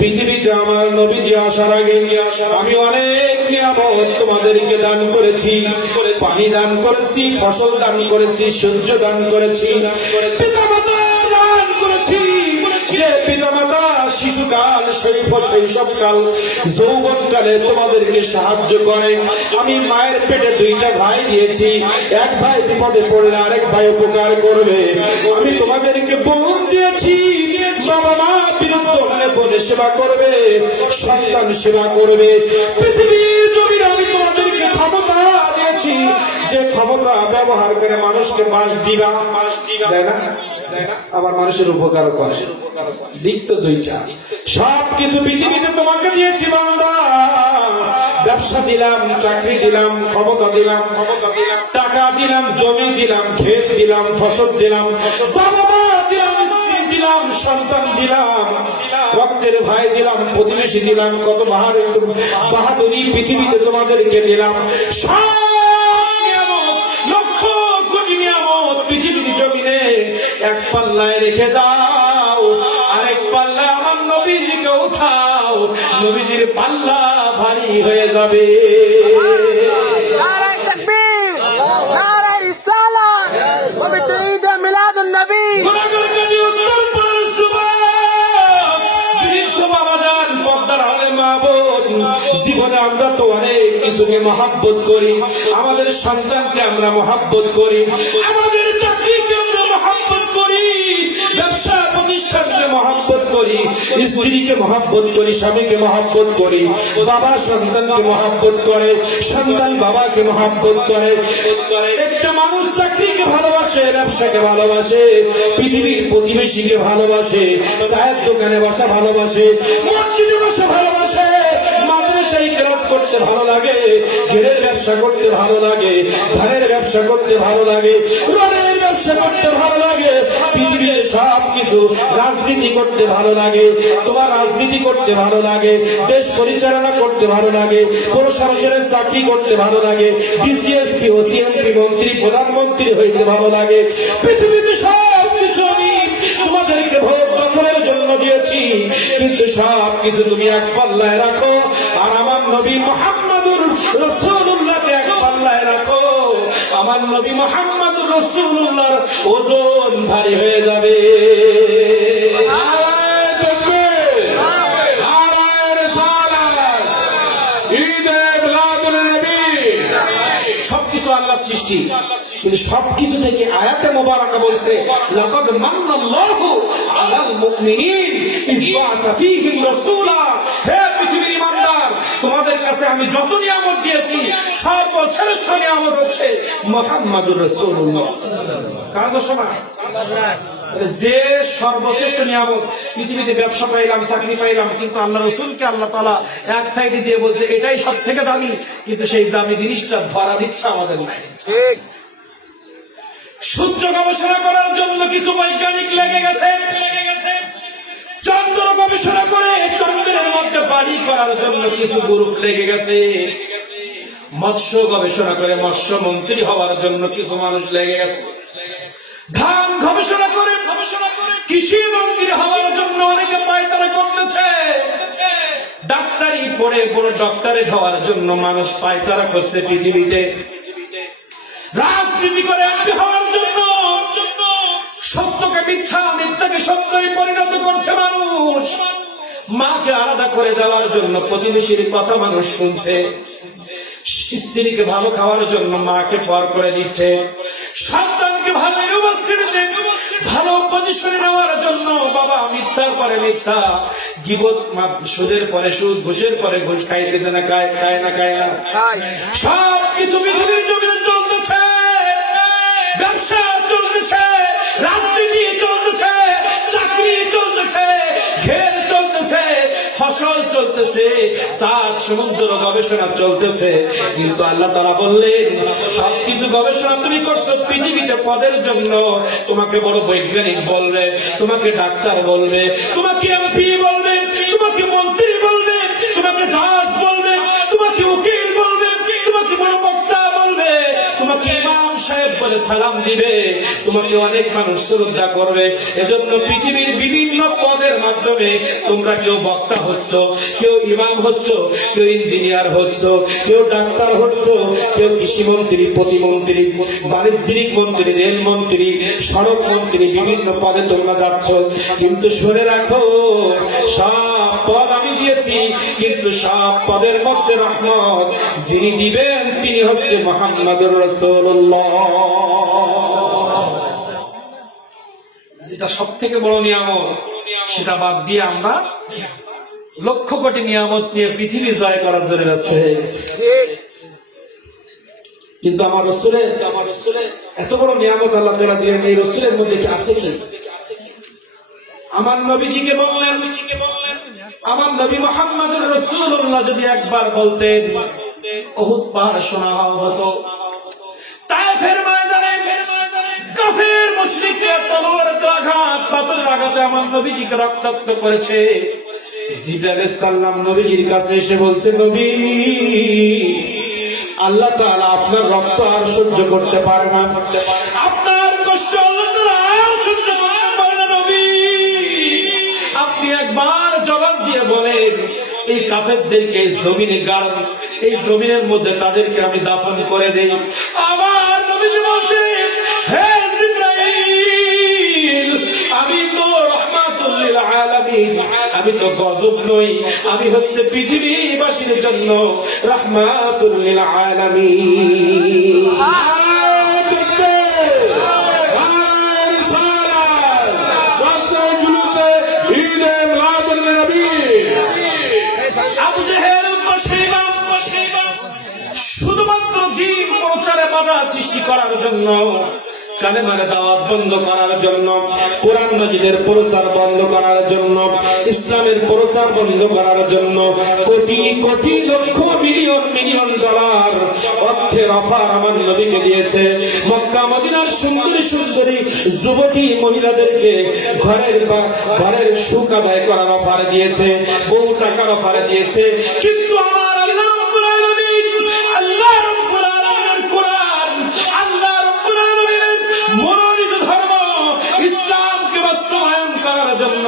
পৃথিবীতে আমার নবীজি আসার আগে আমি অনেক নিয়ামত তোমাদেরকে দান করেছি। পানি দান করেছি, ফসল দান করেছি, সূর্য দান করেছি, পিতামাতা দান করেছি। যে পিতামাতা শিশুকাল, শৈশবকাল, যৌবনকালে তোমাদেরকে সাহায্য করে, আমি মায়ের পেটে দুইটা ভাই দিয়েছি। এক ভাই বিপদে পড়লে আরেক ভাই উপকার করবে। আমি তোমাদেরকে বোন দিয়েছি, বাবা মা বিরুদ্ধ হলে বোনে সেবা করবে, সন্তান সেবা করবে। পৃথিবীর জমিনে আমি তোমাদেরকে ক্ষমতা দিয়েছি, যে ক্ষমতা ব্যবহার করে মানুষকে বাস দিবা, তাই না? আবার মানুষের উপকার করে। দিক তো দুইটা। সবকিছু পৃথিবীতে তোমাকে দিয়েছি বান্দা। ব্যবসা দিলাম, চাকরি দিলাম, ক্ষমতা দিলাম, টাকা দিলাম, জমি দিলাম, ক্ষেত দিলাম, ফসল দিলাম, বাবা মা দিলাম, স্ত্রী দিলাম, সন্তান দিলাম, রক্তের ভাই দিলাম, প্রতিবেশী দিলাম, কত বাহাদুরি পৃথিবীতে তোমাদেরকে দিলাম। লক্ষ কোটি নিয়ামত পৃথিবীর জমিনে এক পাল্লায় রেখে দাও, আরেক পাল্লায় আমার নবীজিকে উঠাও, নবীজির পাল্লা ভারী হয়ে যাবে। জীবনে আমরা তো অনেক কিছুকে মহাব্বত করি, আমাদের সন্তানকে আমরা মহাব্বত করি, আমাদের চাকরিকে আমরা মহাব্বত করি, ব্যবসা প্রতিষ্ঠানকে মহাব্বত করি, স্ত্রীকে মহাব্বত করি, স্বামীকে মহাব্বত করি, বাবা সন্তানকে মহাব্বত করে, সন্তান বাবাকে মহাব্বত করে। একটা মানুষ চাকরিকে ভালোবাসে, ব্যবসাকে ভালোবাসে, পৃথিবীর প্রতিবেশীকে ভালোবাসে, চায়ের দোকানে বসা ভালোবাসে, মসজিদে বসা ভালোবাসে, করতে ভালো লাগে, ঘেরের ব্যবসা করতে ভালো লাগে, ধানের ব্যবসা করতে ভালো লাগে, রনের ব্যবসা করতে ভালো লাগে, পৃথিবীতে সব কিছু, রাজনীতি করতে ভালো লাগে, তোমার রাজনীতি করতে ভালো লাগে, দেশ পরিচালনা করতে ভালো লাগে, প্রশাসনের চাকরি করতে ভালো লাগে, ডিসিএসপি, ওসিএমপি, মন্ত্রী, প্রধানমন্ত্রী হইতে ভালো লাগে। পৃথিবীতে সব কিছু আমি তোমাদেরকে ভোট দখলের জন্য দিয়েছি, কিন্তু সব কিছু তুমি এক পাল্লায় রাখো, আর আমার নবী মুহাম্মদুর রাসূলুল্লাহকে এক পাল্লায় রাখো, আমার নবী মুহাম্মদুর রাসূলুল্লাহর ওজন ভারী হয়ে যাবে। সবকিছু আল্লাহ সৃষ্টি, কিন্তু সবকিছু থেকে আয়াতে মোবারকা বলছে, লাকাদ মান্নাল্লাহু আলাল মুমিনিন ইয বা'আসা ফীহিম রাসূলা। হে পৃথিবীর ঈমানদার, তোমাদের কাছে আমি যত নিয়ামত দিয়েছি, সর্বশ্রেষ্ঠ নিয়ামত হচ্ছে মুহাম্মদুর রাসূলুল্লাহ। কার ঘোষণা? যে সর্বশ্রেষ্ঠ নিয়ামত। পৃথিবীতে ব্যবসা পাইলাম, চাকরি পাইলাম, কিন্তু আল্লাহ রসুলকে আল্লাহ তাআলা এক সাইডে দিয়ে বলছে এটাই সব থেকে দামি, কিন্তু সেই দামি জিনিসটা ধরার ইচ্ছা আমাদের নাই। ঠিক। সূর্য গবেষণা করার জন্য কিছু বৈজ্ঞানিক লেগে গেছে, চন্দ্র গবেষণা করে চন্দ্রের মধ্যে বাড়ি করার জন্য কিছু গ্রুপ লেগে গেছে, মৎস্য গবেষণা করে মৎস্য মন্ত্রী হওয়ার জন্য কিছু মানুষ লেগে গেছে, ধান গবেষণা করে কৃষি মন্ত্রী হওয়ার জন্য অনেকে পায়তারা করতেছে, ডাক্তারি পড়ে বড় ডক্টরেট হওয়ার জন্য মানুষ পায়তারা করছে পৃথিবীতে, রাজনীতি করে এমপি হওয়ার জন্য, সত্যকে মিথ্যা, মিথ্যাকে সত্যই পরিণত করছে মানুষ, মাকে আলাদা করে দেওয়ার জন্য প্রতিবেশীর কথা মানুষ শুনছে, স্ত্রীকে ভালো খাওয়ার জন্য মাকে পর করে দিচ্ছে, সন্তানকে ভালো ইউনিভার্সিটিতে ভালো পজিশনে নেওয়ার জন্য বাবা মিথ্যার পরে মিথ্যা, গীবত, সুদের পরে সুদ, ঘুষের পরে ঘুষ খাইতেছে না, খায় না, সব কিছু পৃথিবীর জমিনে চলতেছে, ব্যবসা চলতেছে, রাজনীতি চলতেছে, চাকরি চলতেছে, ঘের চলতেছে, ফসল চলতেছে, চাঁদ সমুদ্র গবেষণা চলতেছে, কিন্তু আল্লাহ তাআলা বললেন সবকিছু গবেষণা তুমি করছো পৃথিবীতে পদের জন্য, তোমাকে বড় বৈজ্ঞানিক বলবে, তোমাকে ডাক্তার বলবে, তোমাকে এমপি বলবে, তোমাকে মন্ত্রী বলবে, তোমাকে জাজ বলবে, তোমাকে উকিল বলবে, তোমাকে বড় বক্তা বলবে, তোমাকে ইমাম সাহেব বলে সালাম দিবে, তোমাকে অনেক মানুষ শ্রদ্ধা করবে। এজন্য পৃথিবীর বিভিন্ন পদের মাধ্যমে তোমরা কেউ বক্তা হচ্ছ, কেউ ইমাম হচ্ছ, কেউ ইঞ্জিনিয়ার হচ্ছ, কেউ ডাক্তার হচ্ছ, কেউ কৃষিমন্ত্রী, প্রতিমন্ত্রী, বাণিজ্যিক মন্ত্রী, রেলমন্ত্রী, সড়ক মন্ত্রী, বিভিন্ন পদে তোমরা যাচ্ছ। কিন্তু শুনে রাখো, সব পদ আমি দিয়েছি, কিন্তু সব পদের মধ্যে রহমত যিনি দিবেন তিনি হচ্ছে মুহাম্মদুর রাসূলুল্লাহ। যেটা সব থেকে বড় নিয়ামত, সেটা বাদ দিয়ে আমরা লক্ষ কোটি নিয়ামত নিয়ে পৃথিবী জয় করার জন্য ব্যস্ত হয়ে গেছি। কিন্তু আমার রসুলের এত বড় নিয়ামত আল্লাহ তাআলা দিলেন, এই রসুলের মধ্যে কি আছে কি? আমার নবীজিকে বললেন, আমার নবী মুহাম্মদুর রাসূলুল্লাহ যদি একবার বলতেন, উহুদ পাহাড় সোনা হতো। তায়েফের ময়দানে কাফের মুশরিকরা তলোয়ারের আঘাত, পাথরের আঘাতে আমার নবীজিকে রক্তাক্ত করেছে। জিবরাইল আলাইহিস সালাম নবীজির কাছে এসে বলছে, নবী, আল্লাহ তাআলা আপনার রক্ত আর সহ্য করতে পারে না, আপনার কষ্ট আল্লাহ তাআলা আর সহ্য করতে পারে না। নবী, আপনি একবার জবাব দিয়ে বলেন, এই কাফেরদেরকে জমিনে গাড়, এই জমিনের মধ্যে তাদেরকে আমি দাফন করে দেই। আমার নবীজি বলছে, হে জিবরাইল, আমি তো রাহমাতুল লিল আলামিন, আমি তো গজব নই, আমি হচ্ছে পৃথিবীবাসীর জন্য রাহমাতুল লিল আলামিন। আবু জেহেল শুধুমাত্র দ্বীন প্রচারে বাধা সৃষ্টি করার জন্য, কালেমার দাওয়াত বন্ধ করার জন্য, কোরআন মাজিদের প্রচার বন্ধ করার জন্য, ইসলামের প্রচার বন্ধ করার জন্য কোটি কোটি লক্ষ মিলিয়ন মিলিয়ন ডলার অর্থের অফার আমার নবীকে দিয়েছে। মক্কা মদিনার সুন্দরী সুন্দরী যুবতী মহিলাদেরকে ঘরের সুখ আদায় করার অফার দিয়েছে, বহু টাকার অফার দিয়েছে। কিন্তু আমার আল্লাহ রাব্বুল আলামিন, আল্লাহ রাব্বুল আলামিনের কোরআন, আল্লাহ রাব্বুল আলামিনের মনোনীত ধর্ম ইসলামকে বাস্তবায়ন করার জন্য,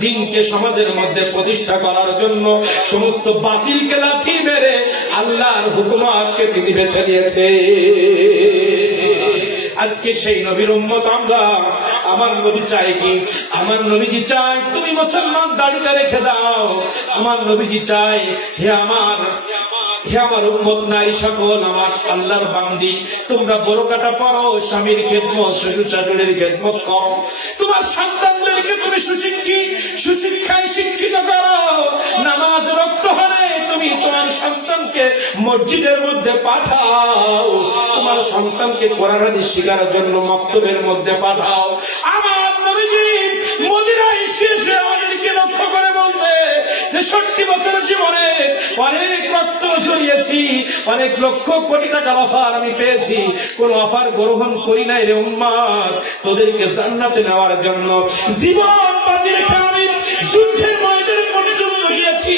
দ্বীনকে সমাজের মধ্যে প্রতিষ্ঠা করার জন্য সমস্ত বাতিলকে লাথি মেরে আল্লাহর হুকুমতকে তিনি বেছে নিয়েছে। আজকে সেই নবীর উম্মত আমরা। আমার নবী চাই কি? আমার নবীজি চাই তুমি মুসলমান দাড়িটা রেখে দাও। আমার নবীজি চাই, হে আমার উম্মত নারী সকল, আমার আল্লাহর বান্দি, তোমরা বোরকাটা পরো, স্বামীর খেদমত, শ্বশুর শাশুড়ির খেদমত করো, তোমার সন্তানদেরকে তুমি সুশিক্ষায় শিক্ষিত করো। নামাজ রক্ত হলে তুমি তোমার সন্তানকে মসজিদের মধ্যে পাঠাও, তোমার সন্তানকে কোরআন হাদিস শিখার জন্য মক্তবের মধ্যে পাঠাও। আমার নবীজি মদিনায় এসে আমাদেরকে লক্ষ্য করে বলছে, ৬৬ বছর জীবনে অনেক রক্ত ঝরিয়েছি, অনেক লক্ষ কোটি টাকার অফার আমি পেয়েছি, কোন অফার গ্রহণ করি নাই রে উম্মত। তোদেরকে জান্নাতে নেওয়ার জন্য জীবন বাজি রেখে আমি যুদ্ধের ময়দানে পরিচালনা গিয়েছি,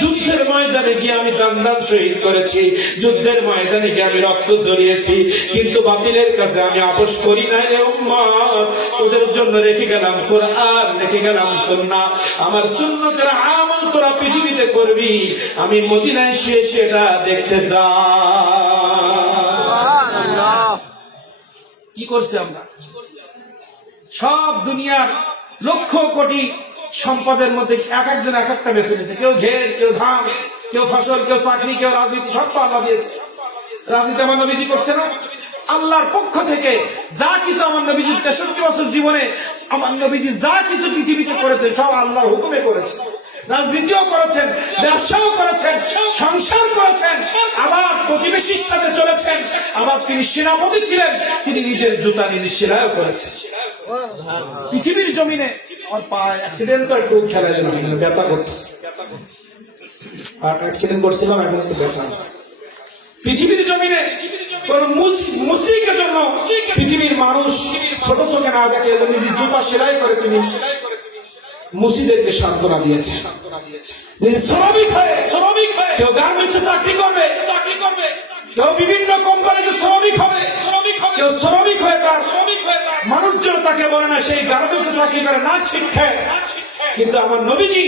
যুদ্ধের ময়দানে গিয়ে আমি দান শহীদ করেছি, যুদ্ধের ময়দানে গিয়ে আমি রক্ত ঝরিয়েছি, কিন্তু বাতিলের কাছে আমি আপোষ করি নাই রে উম্মত। ওদের জন্য রেখে গেলাম কোরআন, রেখে গেলাম সুন্নাহ। আমার সুন্নতের আমল তোরা পৃথিবীতে করবি, আমি মদিনায় সেটা দেখতে চাই। কি করছে আমরা? সব দুনিয়ার লক্ষ কোটি সম্পদের মধ্যে এক একজন এক একটা বেছে নিয়েছে। কেউ ঘের, কেউ ধান, কেউ ফসল, কেউ চাকরি, কেউ রাজনীতি, সব তো আল্লাহ দিয়েছে। রাজনীতি আমার নবীজি করছে না? আল্লাহর পক্ষ থেকে যা কিছু আমার নবীজি ৬৩ বছর জীবনে আমার নবীজি যা কিছু পৃথিবীতে করেছেন সব আল্লাহর হুকুমে করেছে। রাজনীতিও করেছেন, ব্যবসাও করেছেন, সংসার করেছেন, আবার প্রতিবেশীর সাথে চলেছেন, আবার তিনি সেনাপতি ছিলেন, তিনি নিজের জুতা নিজের সেলাইও করেছেন। পৃথিবীর জমিনে আমার পায়ে অ্যাক্সিডেন্ট তো একটু খেলা ব্যথা করতেছে, অ্যাক্সিডেন্ট করছিলাম, এখন একটু ব্যথা আছে। পৃথিবীর জমিনে মুসিকের জন্য পৃথিবীর মানুষ ছোট চোখে না দেখে নিজের জুতা সেলাই করে তিনি মুসিদেরকে সান্ত্বনা দিয়েছে। শ্রমিক হয়ে কেউ গার্মেন্টসে চাকরি করবে, কেউ বিভিন্ন কোম্পানিতে শ্রমিক হবে, কেউ শ্রমিক হয়ে তার মানুষজন তাকে বলে না সেই গার্মেন্টসে চাকরি করে না শিক্ষায়, কিন্তু আমার নবীজি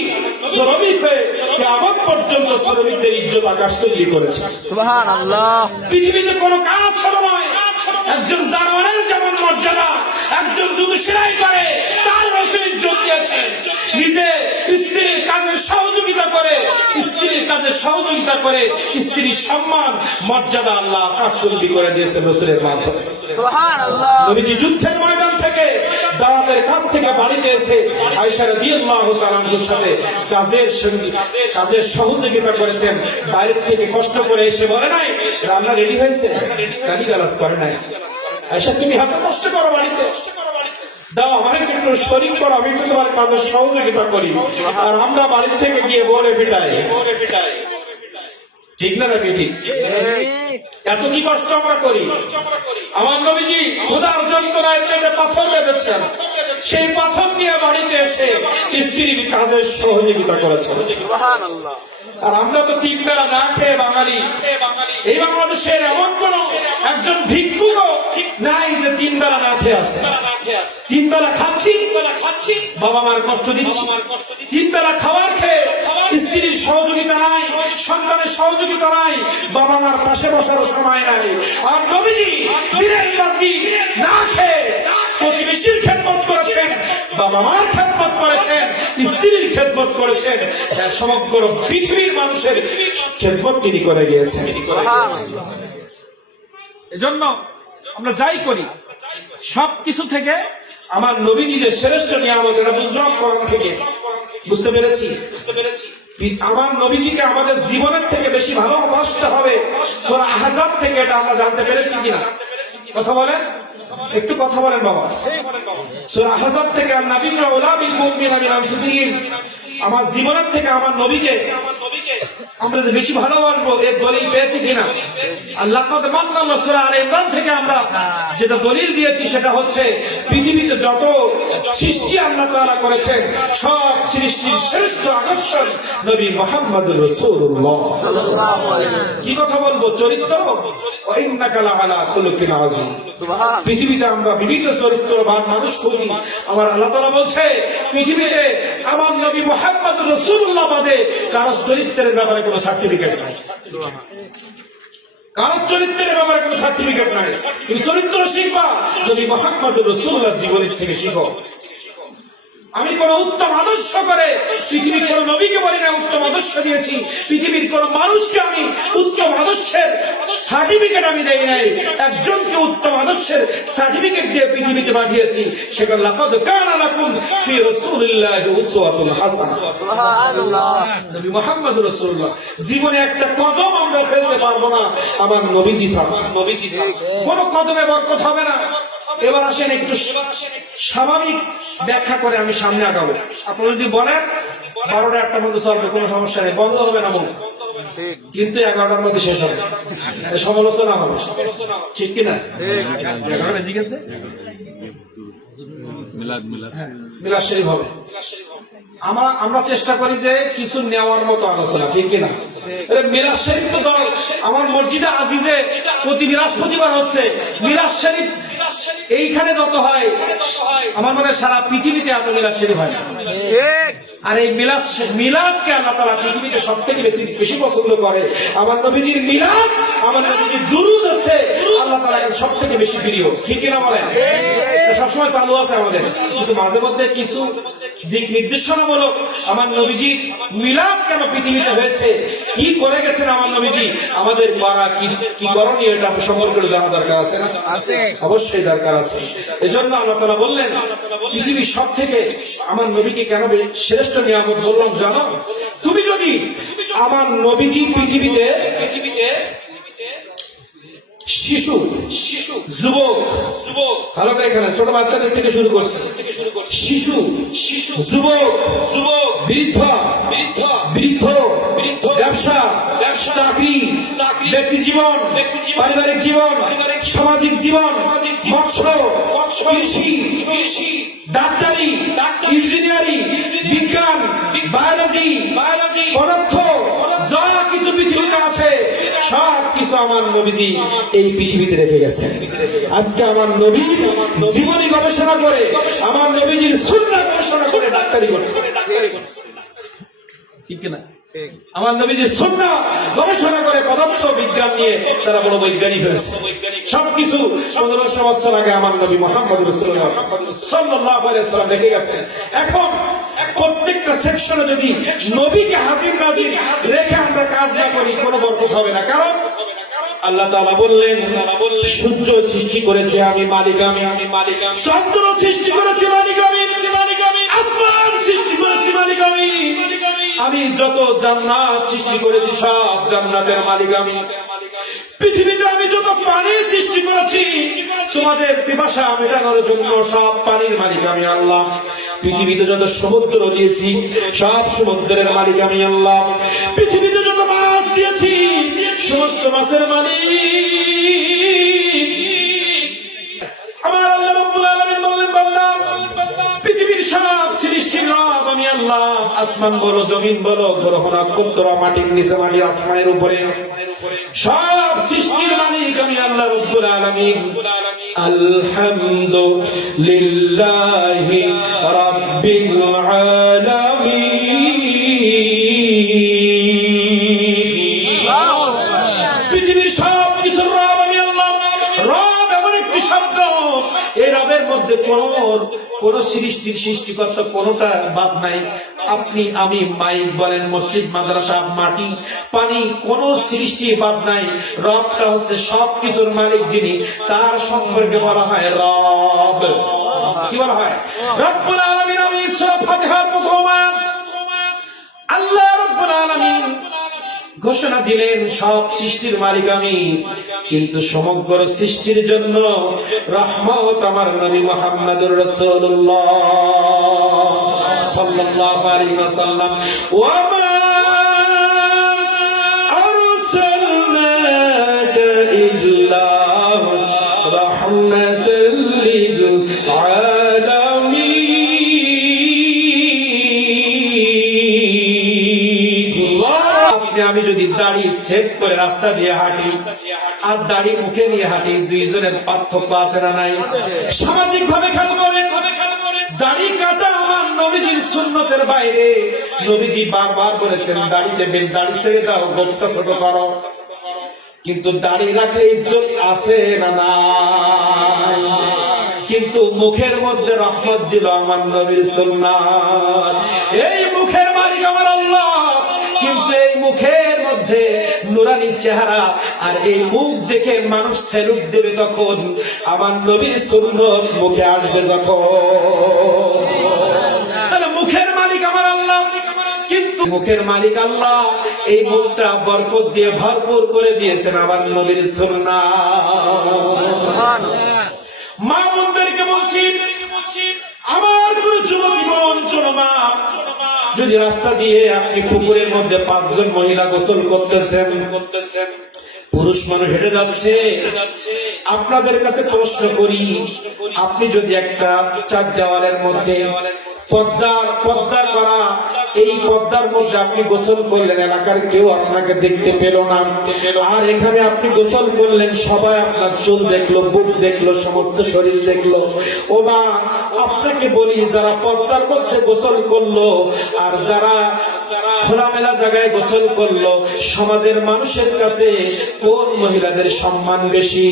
শ্রমিক হয়ে কিয়ামত পর্যন্ত শ্রমিকদের ইজ্জত আকাশ তৈরি করেছে। সুবহানাল্লাহ। পৃথিবীতে কোনো কাজ ছোট নয়। একজন দারোয়ানের যেমন মর্যাদা, একজন জুতো সেলাই করে তার রসুল ইজ্জত দিয়েছেন। নিজে স্ত্রীর কাজের সহযোগিতা করে, স্ত্রীর সম্মান মর্যাদা আল্লাহ আকাশ তৈরি করে দিয়েছে রসুলের মাধ্যমে। সুবহানাল্লাহ। নবীজি যুদ্ধের ময়দান থেকে দাওয়াতের কাছ থেকে বাড়িতে এসে আয়েশা রাদিয়াল্লাহু তাআলা আনহার সাথে কাজের সহযোগিতা করেছেন। বাইরে থেকে কষ্ট করে এসে বলে নাই রান্না রেডি হয়েছে, গালিগালাজ করে নাই। আয়েশা তুমি হাতে কষ্ট করো, বাড়িতে দাও আমাকে একটু শরীক করো, আমি একটু তোমার কাজের সহযোগিতা করি। আর আমরা বাড়ি থেকে গিয়ে বলে পিটাই, ঠিক না নাকি? ঠিক। এত কি কষ্ট আমরা করি। আমার নবীজি ক্ষুধার যন্ত্রণায় পেটে পাথর বেঁধেছেন, সেই পাথর নিয়ে বাড়িতে এসে স্ত্রীর কাজের সহযোগিতা করেছেন। সুবহানাল্লাহ। আর আমরা তো 3 বেলা না খেয়ে বাঙালি। এই বাংলাদেশের এমন কোন একজন ভিক্ষুক নাই যে 3 বেলা না খেয়ে আছে। 3 বেলা খাচ্ছি, বাবা মার কষ্ট দিচ্ছি। 3 বেলা খাবার খেয়ে স্ত্রীর সহযোগিতা নাই, সন্তানের সহযোগিতা নাই, বাবা মার পাশে বসার সময় নাই। আর নবীজি দিনের পর দিন না খেয়ে প্রতিবেশীর খেদমত করেছেন, বাবা মার খেদমত করেছেন, স্ত্রীর খেদমত করেছেন, সমগ্র পৃথিবীর মানুষের খেদমত তিনি করে গিয়েছেন। এজন্য আমরা যাই করি সবকিছু থেকে আমার নবীজি যে শ্রেষ্ঠ নিয়ামত এটা বুঝলাম কোরআন থেকে, বুঝতে পেরেছি। আমার নবীজিকে আমাদের জীবনের থেকে বেশি ভালোবাসতে হবে সূরা আহজাব থেকে, এটা আমরা জানতে পেরেছি কিনা? কথা বলেন, একটু কথা বলেন বাবা। সূরা আহজাব থেকে আন-নাবিয়্যু আওলা বিল মুমিনিনা মিন আনফুসিহিম, আমার জীবনের থেকে আমার নবীকে আমরা যে বেশি ভালোবাসবো এর দলিল পেয়েছি কিনা? আল্লাহ কদ মান্নাল্লাহ সূরা আলে ইমরান থেকে আমরা যেটা দলিল দিয়েছি সেটা হচ্ছে পৃথিবীতে যত সৃষ্টি আল্লাহ তাআলা করেছেন সব সৃষ্টির শ্রেষ্ঠ আকর্ষণ নবী মুহাম্মদুর রাসূলুল্লাহ সাল্লাল্লাহু আলাইহি ওয়াসাল্লাম। কি কথা বলবো? চরিত্র, ওয়া ইন্নাকা লাআলা খুলুকিন আযীম। সুবহান। পৃথিবীতে আমরা বিভিন্ন চরিত্রবান মানুষ খুঁজি, আমার আল্লাহ তাআলা বলছে পৃথিবীতে আমার নবী মুহাম্মদুর রাসূলুল্লাহ বাদে কারো চরিত্রের ব্যাপারে কোনো সার্টিফিকেট নাই। কারো চরিত্রের ব্যাপারে কোনো সার্টিফিকেট নাই। তুমি চরিত্র শিখবা নবী মুহাম্মদুর রাসূলুল্লাহর জীবনের থেকে শিখো। আমি কোন উত্তম আদর্শ করে পৃথিবীর কোন নবীকে বলি না উত্তম আদর্শ দিয়েছি, পৃথিবীর কোন মানুষকে আমি উত্তম আদর্শের সার্টিফিকেট আমি দেই নাই। একজনকে উত্তম আদর্শের সার্টিফিকেট দিয়ে পৃথিবীতে পাঠিয়েছি, সেটা লাকাদ কানা লাকুম ফি রাসূলিল্লাহি উসওয়াতুন হাসানাহ। সুবহানাল্লাহ। নবী মুহাম্মদুর রাসূলুল্লাহ জীবনে একটা কদম আমরা ফেলতে পারবো না আমার নবীজি ছাড়া। কোন কদমে বরকত হবে না। এবার আসেন একটু স্বাভাবিক ব্যাখ্যা করে আমি সামনে আগাবো। আপনি যদি বলেন 12টা 1টা মধ্যে চলবে, কোনো সমস্যা নেই, বন্ধ হবে না মুখ, কিন্তু 11টার মধ্যে শেষ হবে, সমালোচনা হবে, ঠিক কিনা? 11টা বেজে গেছে, মিলাদ শরীফ হবে। আমরা চেষ্টা করি যে কিছু নেওয়ার মতো আলোচনা, ঠিক কিনা? মিলাদ শরীফ তো ধর আমার মসজিদে আজিজে প্রতি বৃহস্পতিবার হচ্ছে মিলাদ শরীফ, এইখানে যত হয় আমার মনে হয় সারা পৃথিবীতে এত মিলাদ শরীফ হয় না। আর এই মিলাদকে আল্লাহ তাআলা পৃথিবীতে সব থেকে বেশি পছন্দ করে। আমার নবীজির মিলাদ, আমার নবীজির দুরূদ হচ্ছে আল্লাহ তাআলার কাছে সব থেকে বেশি প্রিয়, ঠিক কিনা বলেন? সবসময় চালু আছে আমাদের, কিন্তু মাঝে মধ্যে কিছু দিক নির্দেশনামূলক আমার নবীজির মিলাদ কেন পৃথিবীতে হয়েছে, কি করে গেছেন আমার নবীজি, আমাদের করা কি করণীয় এটা সম্পর্কে জানা দরকার আছে না? অবশ্যই দরকার আছে। এজন্য আল্লাহ তাআলা বললেন পৃথিবীর সব থেকে আমার নবীকে কেন শ্রেষ্ঠ নিয়ামত বললাম জানো? তুমি যদি আমার নবীজি পৃথিবীতে শিশু, যুবক, ভালো করে এখানে ছোট বাচ্চাদের থেকে শুরু করছে, শিশু, যুবক, বৃদ্ধ, ব্যবসা, চাকরি, ব্যক্তি জীবন, পারিবারিক জীবন, সামাজিক জীবন, মৎস্য, কৃষি, ডাক্তারি, ইঞ্জিনিয়ারিং, বিজ্ঞান, বায়োলজি, পদার্থ, যা কিছু পৃথিবীতে আছে সব কিছু আমার আমার নবীজি এই পৃথিবীতে রেখে গেছেন। আজকে আমার নবীর জীবনী গবেষণা করে, আমার নবীজির সুন্নাহ গবেষণা করে ডাক্তারি করছে, ঠিক না? আমার নবীজির সুন্নাহ গবেষণা করে পদার্থ বিজ্ঞান নিয়ে তারা বড় বৈজ্ঞানিক হয়েছে। সবকিছু 1500 বছর আগে আমার নবী মুহাম্মদ রাসূলুল্লাহ সাল্লাল্লাহু আলাইহি ওয়াসাল্লাম রেখে গেছেন। এখন প্রত্যেকটা সেকশনে যদি নবীকে হাজির নাজির রেখে আমরা কাজ না করি, কোনো বরকত হবে না। কারণ আল্লাহ তাআলা বললেন, সূর্য সৃষ্টি করেছে আমি মালিক, আমি চন্দ্র সৃষ্টি করেছি মালিক আমি, আসমান সৃষ্টি করেছি মালিক আমি যত জান্নাত সৃষ্টি করেছি সব জান্নাতের মালিক আমি। পৃথিবীতে আমি যত পানি সৃষ্টি করেছি তোমাদের পিপাসা মেটানোর জন্য সব পানির মালিক আমি আল্লাহ। পৃথিবীতে যত সমুদ্র দিয়েছি সব সমুদ্রের মালিক আমি আল্লাহ। পৃথিবীতে যত মাছ দিয়েছি সমস্ত মাছের মালিক আমার আল্লাহ রাব্বুল আলামিন বললেন, বান্দা পৃথিবীর সব সৃষ্টির রব আমি আল্লাহ। আসমান বলো, জমিন বলো, গ্রহ নক্ষত্র, মাটির নিচে, মাটির আসমানের উপরে, সব সৃষ্টির মালিক আমি আল্লাহ রাব্বুল আলামিন। আলহামদুলিল্লাহি রাব্বিল আলামিন। পৃথিবীর সব কিছুর রব আমি আল্লাহ। রব এমন একটি শব্দ, এই রবের মধ্যে কোন সৃষ্টির সৃষ্টিকর্তা কোনটা বাদ নাই। আপনি আমি মাইক বলেন, মসজিদ মাদ্রাসা, মাটি পানি, কোন সৃষ্টি বাদ নাই। রবটা হচ্ছে সবকিছুর মালিক যিনি, তার সম্পর্কে বলা হয় রব। কি বলা হয়? রব্বুল আলামিন। আমি সূরা ফাতিহার প্রথম আয়াত আল্লাহ রব্বুল আলামিন ঘোষণা দিলেন সব সৃষ্টির মালিক আমি, কিন্তু সমগ্র সৃষ্টির জন্য রহমত আমার নবী মুহাম্মদুর রাসূলুল্লাহ সাল্লাল্লাহু আলাইহি ওয়াসাল্লাম। ওয়া মা আরসালনাকা ইল্লা রাহমাতাল লিল আলামিন। আমি যদি দাড়ি সেভ করে রাস্তা দিয়ে হাঁটি আর দাড়ি মুখে নিয়ে হাঁটি, দুইজনের পার্থক্য আছে না নাই? সামাজিক ভাবে খেয়াল করেন, দাড়ি কাটা আমার নবীজির সুন্নতের বাইরে। নবীজি বারবার বলেছেন দাড়িতে বেশ, দাড়ি ছেড়ে দাও, গোপটা ছোট করো। কিন্তু দাড়ি রাখলে ইজ্জত আছে না নাই? কিন্তু মুখের মধ্যে রহমত দিল আমার নবীর সুন্নাত। এই মুখের মালিক আমার আল্লাহ, কিন্তু এই মুখের মধ্যে নুরানি চেহারা, আর এই মুখ দেখে মানুষ সেলুট দেবে তখন আমার নবীর সুন্নত মুখে আসবে যখন। তাহলে মুখের মালিক আমার আল্লাহ, কিন্তু মুখের মালিক আল্লাহ এই মুখটা বরকত দিয়ে ভরপুর করে দিয়েছেন আমার নবীর সুন্নাত। মা বোনদেরকে বলছি, আমার কোন যুবতী বোন, মা, যদি রাস্তা দিয়ে আপনি পুকুরের মধ্যে 5 জন মহিলা গোসল করতেছেন, পুরুষ মানুষ হেঁটে যাচ্ছে, আপনাদের কাছে প্রশ্ন করি, আপনি যদি একটা 4 দেওয়ালের মধ্যে পর্দা করা, এই পর্দার মধ্যে আপনি গোসল করলেন, এলাকার কেউ আপনাকে দেখতে পেল না, আর এখানে আপনি গোসল করলেন, সবাই আপনার চুল দেখলো, বুক দেখলো, সমস্ত শরীর দেখলো। ও মা, আপনাকে বলি, যারা পর্দার মধ্যে গোসল করলো আর যারা খোলামেলা জায়গায় গোসল করলো, সমাজের মানুষের কাছে কোন মহিলাদের সম্মান বেশি?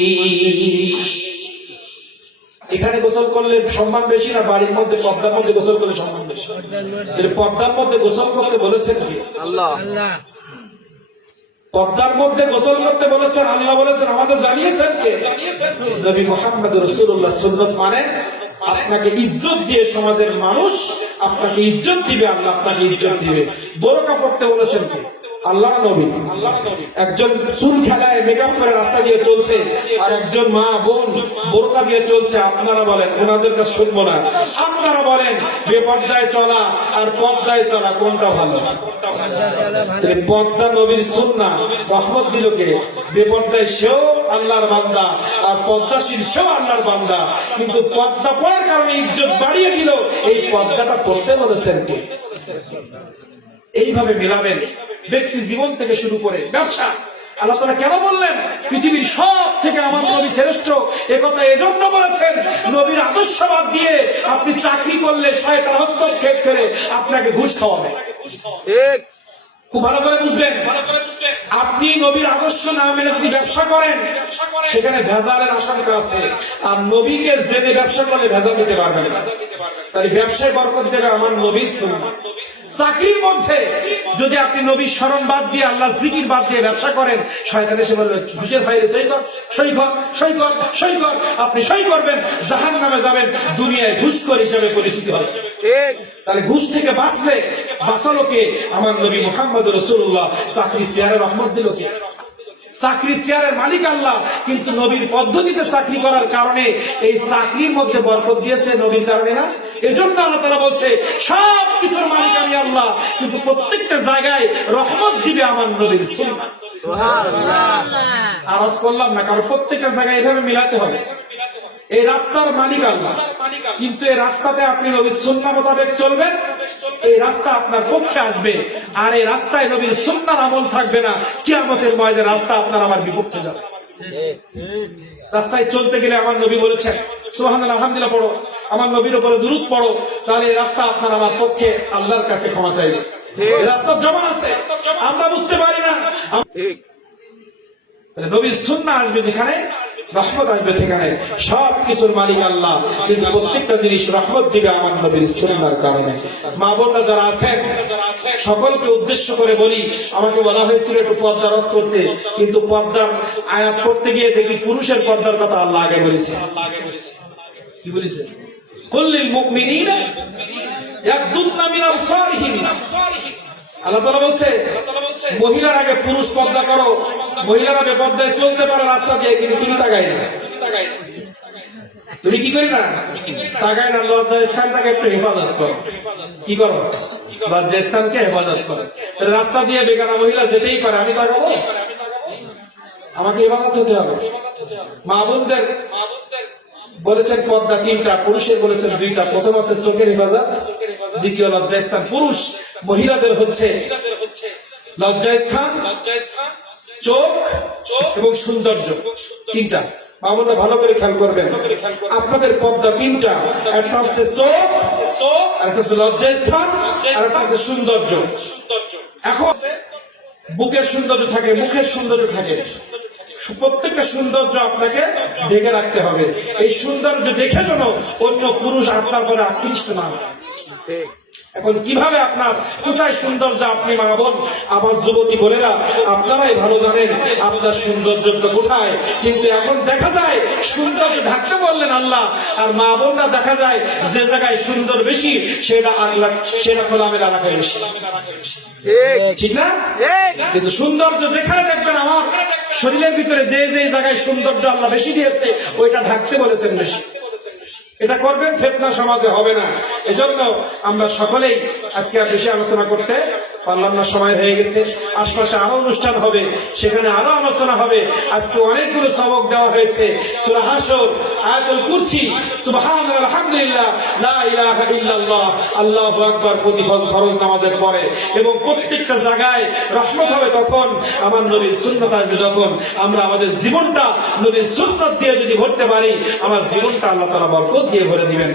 এখানে গোসল করলে সম্মান বেশি না বাড়ির মধ্যে পর্দার মধ্যে গোসল করলে সম্মান বেশি? পর্দার মধ্যে গোসল করতে বলেছেন কি আল্লাহ? পর্দার মধ্যে গোসল করতে বলেছেন আল্লাহ, বলেছেন আমাদের জানিয়েছেন কে? নবী মুহাম্মদ রাসূলুল্লাহ। সুন্নাত মানে আপনাকে ইজ্জত দিয়ে সমাজের মানুষ আপনাকে ইজ্জত দিবে, আল্লাহ আপনাকে ইজ্জত দিবে। বোরকা পড়তে বলেছেন কে? আল্লাহ নবী। একজন চুল খেলায় মেকআপ করে রাস্তা দিয়ে চলছে, আর একজন মা বোন বোরকা দিয়ে চলছে। আপনারা বলেন, ওনাদের কাছে শুনবো না, আপনারা বলেন বেপর্দায় চলা আর পর্দায় চলা কোনটা ভালো? পর্দা নবীর সুন্নাহ, রহমত দিল কে? বেপর্দায় সেও আল্লাহর বান্দা আর পর্দাশীল সেও আল্লাহর বান্দা, কিন্তু পর্দা পড়ার কারণে ইজ্জত বাড়িয়ে দিল। এই পর্দাটা পড়তে বলেছেন কে? এইভাবে মিলাবেন ব্যক্তি জীবন থেকে শুরু করে ব্যবসা, আল্লাহ তাআলা কেন বললেন পৃথিবীর সব থেকে আমার নবী শ্রেষ্ঠ? একথা এজন্য বলেছেন, নবীর আদর্শবাদ দিয়ে আপনি চাকরি করলে শয়তান হস্তক্ষেপ করে আপনাকে ঘুষ খাওয়াবে। ঠিক। খুব ভালো করে বুঝবেন, আপনি নবীর আদর্শ না মেনে যদি ব্যবসা করেন সেখানে ভেজালের আশঙ্কা আছে, আর নবীকে জেনে ব্যবসা করলে ভেজাল দিতে পারবেন না। তাই ব্যবসায় বরকত দেবে আমার নবীর সুন্নাহ। চাকরির মধ্যে যদি আপনি নবীর স্মরণ বাদ দিয়ে আল্লাহ জিকির বাদ দিয়ে ব্যবসা করেন, শয়তান এসে বলবে ঘুষের ফাইলে সই কর, সই কর, সই কর, সই কর। আপনি সই করবেন, জাহান্নামে যাবেন, দুনিয়ায় ঘুষখোর হিসেবে পরিচিত হবে। ঠিক। তাহলে ঘুষ থেকে বাঁচালো কে? আমার নবী মুহাম্মদ রাসূলুল্লাহ। চাকরি চেয়ারে রহমত দিল কে? চাকরি চেয়ারের মালিক আল্লাহ, কিন্তু নবীর পদ্ধতিতে চাকরি করার কারণে এই চাকরির মধ্যে বরকত দিয়েছে, নবীর কারণে না। এজন্য আল্লাহ তাআলা বলছে সব কিছুর মালিক আমি আল্লাহ, কিন্তু প্রত্যেকটা জায়গায় রহমত দিবে আমার নবীর সুন্নাহ। সুবহানাল্লাহ। আরজ করলাম না, কারণ প্রত্যেকটা জায়গায় এভাবে মিলাতে হবে। এই রাস্তার মালিক আল্লাহ, কিন্তু এই রাস্তাতে আপনি নবীর সুন্নাহ মোতাবেক চলবেন, এই রাস্তা আপনার পক্ষে আসবে। আর এই রাস্তায় নবীর সুন্নাহর আমল থাকবে না, কিয়ামতের ময়দানে রাস্তা আপনার আমার বিপক্ষে যাবে। রাস্তায় চলতে গেলে আমার নবী বলেছেন সুবহানাল্লাহ, আলহামদুলিল্লাহ পড়ো, আমার নবীর উপরে দুরূদ পড়ো, তাহলে এই রাস্তা আপনার আমার পক্ষে আল্লাহর কাছে ক্ষমা চাইবে। এই রাস্তার জবান আছে, আমরা বুঝতে পারি না। ঠিক। তাহলে নবীর সুন্নাহ আসবে যেখানে, রহমত আসবে সেখানে। সব কিছুর মালিক আল্লাহ, কিন্তু প্রত্যেকটা জিনিস রহমত দিবে আমার নবীর সুন্নাহর কারণে। মা বোনরা যারা আছেন সকলকে উদ্দেশ্য করে বলি, আমাকে বলা হয়েছিল একটু পর্দা রস করতে, কিন্তু পর্দার আয়াত করতে গিয়ে দেখি পুরুষের পর্দার কথা আল্লাহ আগে বলেছে। কি বলেছে? কুল্লিল মুমিনিনা ইয়াগদুদনা মিন আবসারিহিম। আল্লাহ তাআলা বলছে মহিলার আগে পুরুষ পর্দা করো, মহিলারা বেপর্দায় চলতে পারে রাস্তা দিয়ে, কিন্তু তুমি তাকাই না। তুমি কি করি না? তাকাই না, লজ্জা স্থানটাকে একটু হেফাজত করো। কি করো? লজ্জা স্থানকে হেফাজত করো। রাস্তা দিয়ে বেগানা মহিলা যেতেই পারে, আমি তাকাবো? আমাকে হেফাজত হতে হবে। মা বোনদের বলেছেন পর্দা তিনটা, পুরুষের বলেছেন দুইটা। প্রথম আছে চোখের হেফাজত, দ্বিতীয় লজ্জাস্থান। পুরুষ মহিলাদের হচ্ছে লজ্জাস্থান, চোখ এবং সৌন্দর্য, তিনটা। আমরা ভালো করে খেয়াল করবেন, আপনাদের পর্দা তিনটা। একটা হচ্ছে চোখ, আর একটা হচ্ছে লজ্জাস্থান, আর একটা হচ্ছে সৌন্দর্য। এখন বুকের সৌন্দর্য থাকে, মুখের সৌন্দর্য থাকে, প্রত্যেকটা সৌন্দর্য আপনাকে ঢেকে রাখতে হবে। এই সৌন্দর্য দেখে যেন অন্য পুরুষ আপনার পরে আকৃষ্ট না হয়। ঠিক। এখন কিভাবে আপনার কোথায় সৌন্দর্য, আপনি মা বোন আবার যুবতী বোনেরা আপনারাই ভালো জানেন আপনার সৌন্দর্যটা কোথায়। কিন্তু এখন দেখা যায় সৌন্দর্য ঢাকতে বললেন আল্লাহ, আর মা বোনরা দেখা যায় যে জায়গায় সুন্দর বেশি সেটা আগলা, সেটা খোলামেলা রাখা বেশি। ঠিক। ঠিক না? ঠিক। কিন্তু সৌন্দর্য যেখানে দেখবেন আমার শরীরের ভিতরে যে যে জায়গায় সৌন্দর্য আল্লাহ বেশি দিয়েছে ওইটা ঢাকতে বলেছেন বেশি। এটা করবেন, ফিতনা সমাজে হবে না। এজন্য আমরা সকলেই আজকে আর বেশি আলোচনা করতে পারলাম না, সময় হয়ে গেছে। আশপাশে আরো অনুষ্ঠান হবে, সেখানে আরো আলোচনা হবে। আজকে অনেকগুলো সবক দেওয়া হয়েছে, সূরা হাশর, আয়াতুল কুরসি, সুবহানাল্লাহ, আলহামদুলিল্লাহ, লা ইলাহা ইল্লাল্লাহ, আল্লাহু আকবার প্রতি ফরজ নামাজের পরে। এবং প্রত্যেকটা জায়গায় রহমত হবে তখন আমার নবীর সুন্নাত আসবে যখন। আমরা আমাদের জীবনটা নবীর সুন্নাত দিয়ে যদি ভরতে পারি, আমার জীবনটা আল্লাহ তাআলা বরকত দিয়ে ভরে দিবেন।